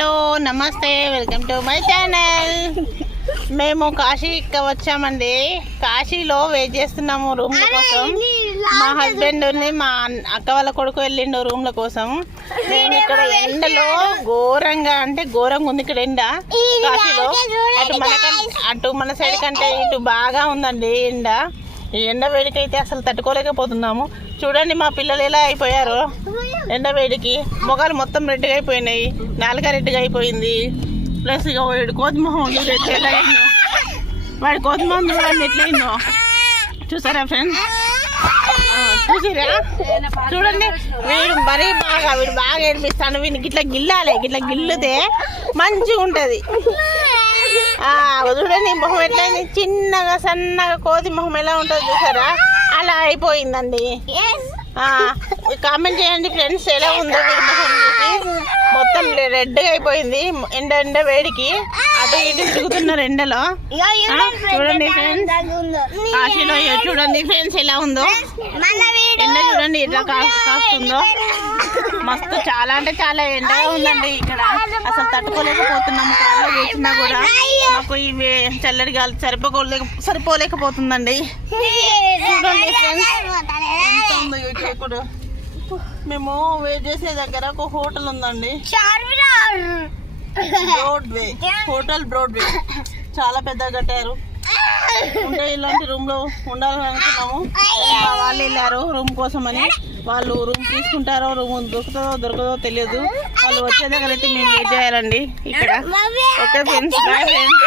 Hello నమస్తే, welcome to my channel. మేము కాశీకి వచ్చామండి. కాశీలో వెయిట్ చేస్తున్నాము రూమ్ల కోసం. మా హస్బెండ్ మా అక్క వాళ్ళ కొడుకు వెళ్ళిండు రూమ్ల కోసం. మేము ఇక్కడ ఎండలో ఘోరంగా అంటే ఘోరంగా ఉంది ఇక్కడ ఎండ కాశీలో. అటు మన సైడ్ కంటే ఇటు బాగా ఉందండి ఎండ. ఈ ఎండ వేడికైతే అసలు తట్టుకోలేకపోతున్నాము. చూడండి మా పిల్లలు ఎలా అయిపోయారు ఎండ వేడికి. మొగాలు మొత్తం రెడ్గా అయిపోయినాయి, నాలుక రెడ్గా అయిపోయింది. ప్లస్ ఇక వాడి కోతిమొహం ఎట్లా అయిందో, వాడి కోతిమొహం చూడండి ఎట్లయిందో. చూసారా ఫ్రెండ్స్, చూసిరా? చూడండి వీడు మరీ వీడు బాగా ఏడిపిస్తాను. వీడికి ఇట్లా గిల్లాలి, ఇట్లా గిల్లుతే మంచిగా ఉంటుంది. చూడండి మొహం ఎట్లయింది, చిన్నగా సన్నగా కోతి మొహం ఎలా ఉంటుంది చూసారా, అలా అయిపోయిందండి. కామెంట్ చేయండి ఫ్రెండ్స్, ఎలా ఉందో వీడి మొహం చూసి. మొత్తం రెడ్గా అయిపోయింది ఎండ వేడికి. అటు ఇటు తిరుగుతున్నారు ఎండలో. చూడండి ఫ్రెండ్స్, కాశీలో చూడండి ఫ్రెండ్స్ ఎలా ఉందో ఎండ. చూడండి ఎట్లా కాస్తుందో. మస్తు చాలా అంటే చాలా ఎండగా ఉందండి ఇక్కడ. అసలు తట్టుకోలేకపోతున్నాము. కార్లో కూర్చున్నా కూడా మాకు ఇవి చల్లడి గాలి సరిపోలేకపోతుందండి. చూడండి ఫ్రెండ్స్ ఎంత ఉందో ఇక్కడ. మేము వెయిట్ చేసే దగ్గర ఒక హోటల్ ఉందండి, బ్రాడ్వే హోటల్. బ్రాడ్వే చాలా పెద్దగా కట్టారు. ఉంటే ఇలాంటి రూమ్ లో ఉండాలని అనుకున్నాము. మా వాళ్ళు వెళ్ళారు రూమ్ కోసం అని. వాళ్ళు రూమ్ తీసుకుంటారో రూమ్ దొరకదో తెలియదు. వాళ్ళు వచ్చే దగ్గర అయితే మేము వెయిట్ చేయాలండి ఇక్కడ. Okay friends, bye friends.